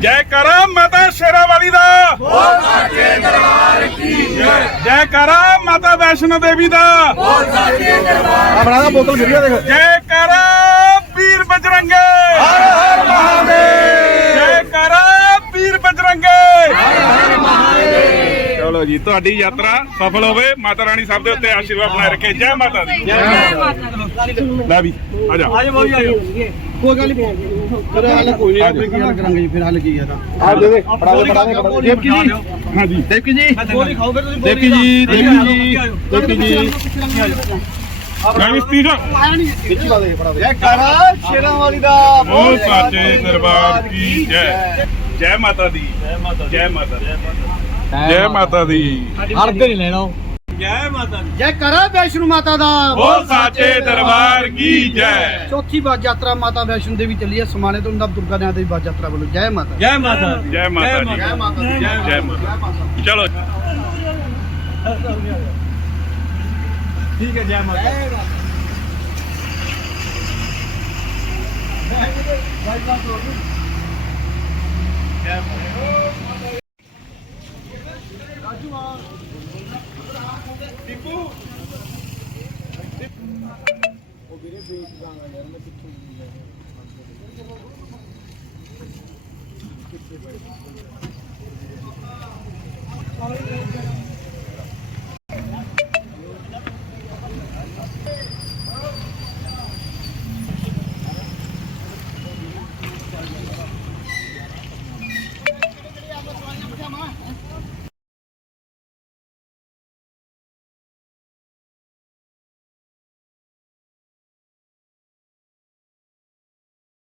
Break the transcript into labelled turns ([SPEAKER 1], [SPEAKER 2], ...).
[SPEAKER 1] ਜੈਕਾਰਾ ਮਾਤਾ ਸ਼ੇਰਾਵਾਲੀ ਦਾ
[SPEAKER 2] ਬੋਲ ਸਾਚੇ ਦਰਬਾਰ ਕੀ ਜੈ
[SPEAKER 1] ਜੈਕਾਰਾ ਮਾਤਾ ਵੈਸ਼ਨੋ ਦੇਵੀ ਦਾ
[SPEAKER 2] ਬੋਲ ਸਾਚੇ ਦਰਬਾਰ ਬਣਾ ਦਾ ਬੋਤਲ ਫਿਰਿਆ ਦੇਖ
[SPEAKER 1] ਜੈਕਾਰਾ ਵੀਰ ਬਜਰੰਗੇ
[SPEAKER 2] ਹਰ ਹਰ ਮਹਾਦੇਵ
[SPEAKER 1] ਜੈਕਾਰਾ ਵੀਰ ਬਜਰੰਗੇ
[SPEAKER 2] ਹਰ ਹਰ ਮਹਾਦੇਵ
[SPEAKER 1] ਚਲੋ ਜੀ ਤੁਹਾਡੀ ਯਾਤਰਾ ਸਫਲ ਹੋਵੇ ਮਾਤਾ ਰਾਣੀ ਸਾਹਿਬ ਦੇ ਉੱਤੇ ਆਸ਼ੀਰਵਾਦ ਬਣਾਏ ਰੱਖੇ ਜੈ ਮਾਤਾ ਦੀ
[SPEAKER 3] ਜੈ ਮਾਤਾ ਦੀ
[SPEAKER 1] ਲੈ ਵੀ ਆ ਜਾ
[SPEAKER 4] ਆਜੋ ਬਾਬੂ ਆਜੋ
[SPEAKER 5] ਕੋਈ ਗੱਲ ਨਹੀਂ ਫਿਰ ਹੱਲ ਕੋਈ ਨਹੀਂ ਆਪੇ ਕੀ ਹੱਲ ਕਰਾਂਗੇ ਜੀ ਫਿਰ ਹੱਲ ਕੀ ਹੈ ਤਾਂ
[SPEAKER 2] ਆ ਦੇ ਦੇ ਫੜਾ ਦੇ
[SPEAKER 5] ਦੇਵਕੀ ਜੀ
[SPEAKER 1] ਹਾਂਜੀ
[SPEAKER 5] ਦੇਵਕੀ ਜੀ
[SPEAKER 4] ਗੋਲੀ ਖਾਓ ਫਿਰ ਤੁਸੀਂ
[SPEAKER 5] ਦੇਵਕੀ ਜੀ ਦੇਵਕੀ ਜੀ
[SPEAKER 1] ਰਾਣੀ ਸਤੀਸ਼
[SPEAKER 2] ਪਿੱਛੇ ਲਾ ਦੇ ਫੜਾ ਦੇ ਜੈਕਾਰਾ ਸ਼ੇਰਾਂ ਵਾਲੀ ਦਾ
[SPEAKER 1] ਬੋਲ ਸਾਚੇ ਦਰਬਾਰ ਕੀ ਜੈ ਜੈ ਮਾਤਾ ਦੀ
[SPEAKER 4] ਜੈ ਮਾਤਾ
[SPEAKER 1] ਜੈ ਮਾਤਾ ਜੈ ਮਾਤਾ ਦੀ
[SPEAKER 5] ਹਰਦੇ ਨਹੀਂ ਲੈਣਾ
[SPEAKER 4] ਜੈ ਮਾਤਾ ਦੀ
[SPEAKER 5] ਜੈ ਕਰਾ ਵੈਸ਼ਨੂ ਮਾਤਾ ਦਾ
[SPEAKER 1] ਬੋਲ ਸਾਚੇ ਦਰਬਾਰ ਕੀ ਜੈ
[SPEAKER 5] ਚੌਥੀ ਬਾਦ ਯਾਤਰਾ ਮਾਤਾ ਵੈਸ਼ਨੂ ਦੇਵੀ ਚੱਲੀ ਹੈ ਸਮਾਣੇ ਤੋਂ ਦੁਰਗਾ ਨਿਆਂ ਦੇਵੀ ਬਾਦ ਯਾਤਰਾ ਵੱਲੋਂ ਜੈ ਮਾਤਾ
[SPEAKER 4] ਜੈ ਮਾਤਾ ਦੀ
[SPEAKER 1] ਜੈ ਮਾਤਾ ਦੀ
[SPEAKER 2] ਜੈ ਮਾਤਾ ਦੀ
[SPEAKER 1] ਜੈ ਮਾਤਾ ਚਲੋ
[SPEAKER 4] ਠੀਕ ਹੈ ਜੈ ਮਾਤਾ
[SPEAKER 5] ਜੈ